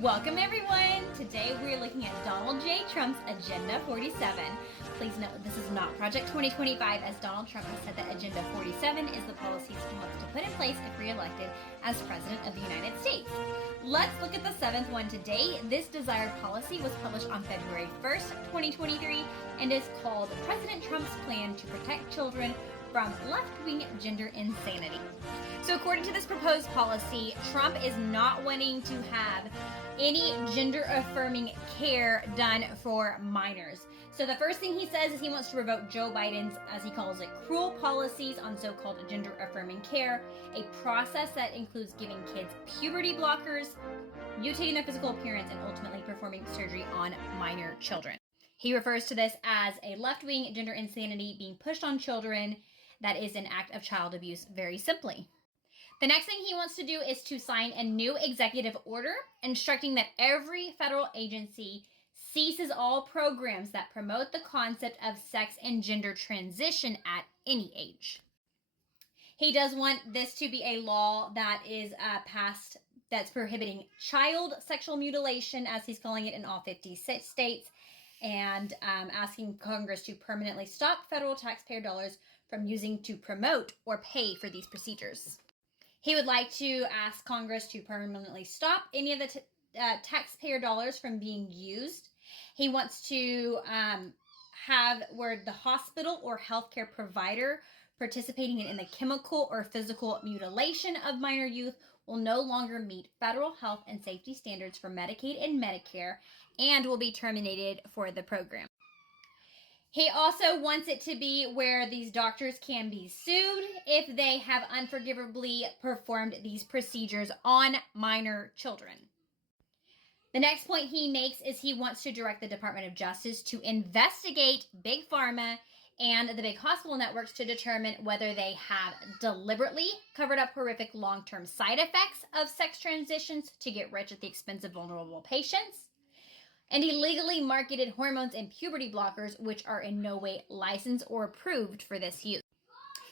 Welcome everyone! Today we're looking at Donald J. Trump's Agenda 47. Please note this is not Project 2025, as Donald Trump has said that Agenda 47 is the policies he wants to put in place if re-elected as President of the United States. Let's look at the seventh one today. This desired policy was published on February 1st, 2023, and is called President Trump's Plan to Protect Children from Left-Wing Gender Insanity. So according to this proposed policy, Trump is not wanting to have any gender-affirming care done for minors. So the first thing he says is he wants to revoke Joe Biden's, as he calls it, cruel policies on so-called gender-affirming care, a process that includes giving kids puberty blockers, mutating their physical appearance, and ultimately performing surgery on minor children. He refers to this as a left-wing gender insanity being pushed on children that is an act of child abuse, very simply. The next thing he wants to do is to sign a new executive order instructing that every federal agency ceases all programs that promote the concept of sex and gender transition at any age. He does want this to be a law that is passed that's prohibiting child sexual mutilation, as he's calling it, in all 50 states, and asking Congress to permanently stop federal taxpayer dollars from using to promote or pay for these procedures. He would like to ask Congress to permanently stop any of the taxpayer dollars from being used. He wants to have where the hospital or healthcare provider participating in the chemical or physical mutilation of minor youth will no longer meet federal health and safety standards for Medicaid and Medicare and will be terminated for the program. He also wants it to be where these doctors can be sued if they have unforgivably performed these procedures on minor children. The next point he makes is he wants to direct the Department of Justice to investigate Big Pharma and the big hospital networks to determine whether they have deliberately covered up horrific long-term side effects of sex transitions to get rich at the expense of vulnerable patients, and illegally marketed hormones and puberty blockers, which are in no way licensed or approved for this use.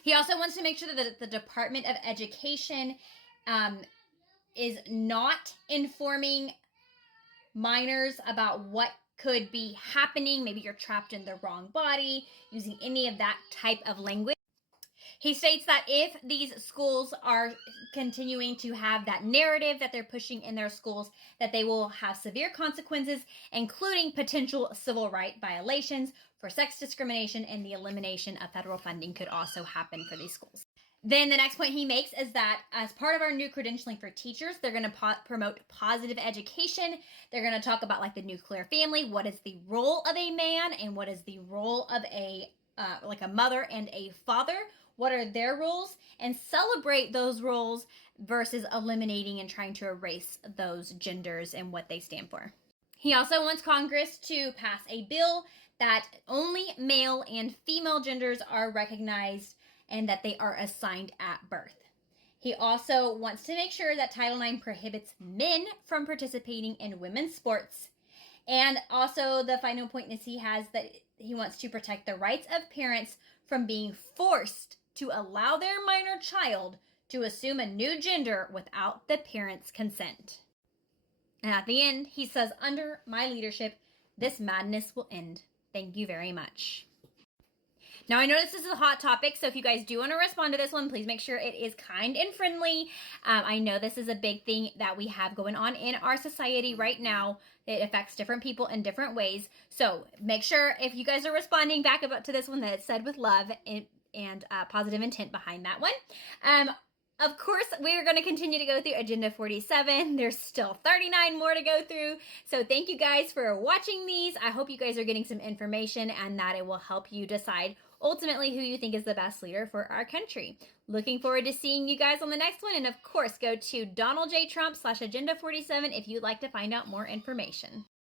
He also wants to make sure that the Department of Education is not informing minors about what could be happening. Maybe you're trapped in the wrong body, using any of that type of language. He states that if these schools are continuing to have that narrative that they're pushing in their schools, that they will have severe consequences, including potential civil rights violations for sex discrimination, and the elimination of federal funding could also happen for these schools. Then the next point he makes is that as part of our new credentialing for teachers, they're going to promote positive education. They're going to talk about like the nuclear family, what is the role of a man and what is the role of a mother and a father. What are their roles, and celebrate those roles versus eliminating and trying to erase those genders and what they stand for. He also wants Congress to pass a bill that only male and female genders are recognized and that they are assigned at birth. He also wants to make sure that Title IX prohibits men from participating in women's sports. And also the final point is he has that he wants to protect the rights of parents from being forced to allow their minor child to assume a new gender without the parents' consent. And at the end, he says, under my leadership, this madness will end. Thank you very much. Now, I know this is a hot topic, so if you guys do want to respond to this one, please make sure it is kind and friendly. I know this is a big thing that we have going on in our society right now. It affects different people in different ways. So make sure if you guys are responding back about to this one that it's said with love and positive intent behind that one. Of course, we're going to continue to go through Agenda 47. There's still 39 more to go through. So thank you guys for watching these. I hope you guys are getting some information and that it will help you decide ultimately who you think is the best leader for our country. Looking forward to seeing you guys on the next one. And of course, go to Donald J. Trump /Agenda 47 if you'd like to find out more information.